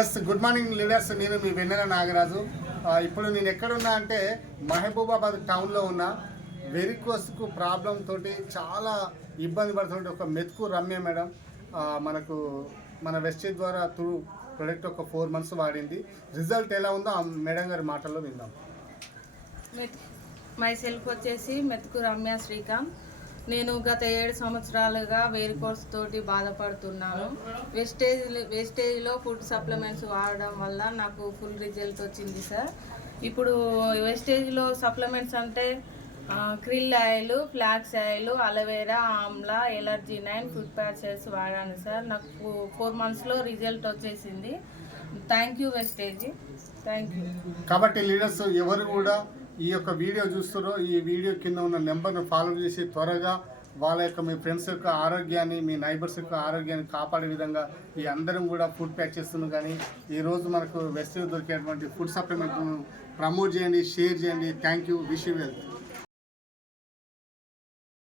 Yes good morning leaders. నేను మీ వెన్నెల నాగరాజు. ఇప్పుడు నేను ఎక్కడున్నా అంటే మహబూబాబాద్ టౌన్లో ఉన్నా. వెరికోస్కు ప్రాబ్లం తోటి చాలా ఇబ్బంది పడుతుంటే ఒక మెతుకు రమ్య మేడం మనకు మన వెస్టేజ్ ద్వారా త్రూ ప్రొడక్ట్ ఒక 4 months వాడింది. రిజల్ట్ ఎలా ఉందో ఆ మేడం గారి మాటల్లో విందాం. మై సెల్ఫ్ వచ్చేసి మెతుకు రమ్య శ్రీకాంత్. నేను గత 7 సంవత్సరాలుగా వేరికోస్ తోటి బాధపడుతున్నాను. వేస్టేజ్లో ఫుడ్ సప్లిమెంట్స్ వాడడం వల్ల నాకు ఫుల్ రిజల్ట్ వచ్చింది సార్. ఇప్పుడు వేస్టేజ్లో సప్లిమెంట్స్ అంటే krill oil, flax oil, aloe vera, amla, allergy 9 food patches వాడాను సార్. నాకు 4 monthsలో రిజల్ట్ వచ్చేసింది. Thank you Vestige, thank you. కాబట్టి లీడర్స్ ఎవరు కూడా ఈ యొక్క వీడియో చూస్తారో ఈ వీడియో కింద ఉన్న నెంబర్ను ఫాలో చేసి త్వరగా వాళ్ళ యొక్క మీ ఫ్రెండ్స్ యొక్క ఆరోగ్యాన్ని, మీ నైబర్స్ యొక్క ఆరోగ్యాన్ని కాపాడే విధంగా ఈ అందరం కూడా ఫుడ్ ప్యాక్ చేస్తున్నాం. కానీ ఈరోజు మనకు వెస్టేజ్ దొరికేటువంటి ఫుడ్ సప్లిమెంట్ను ప్రమోట్ చేయండి, షేర్ చేయండి. Thank you. Wish you wealth.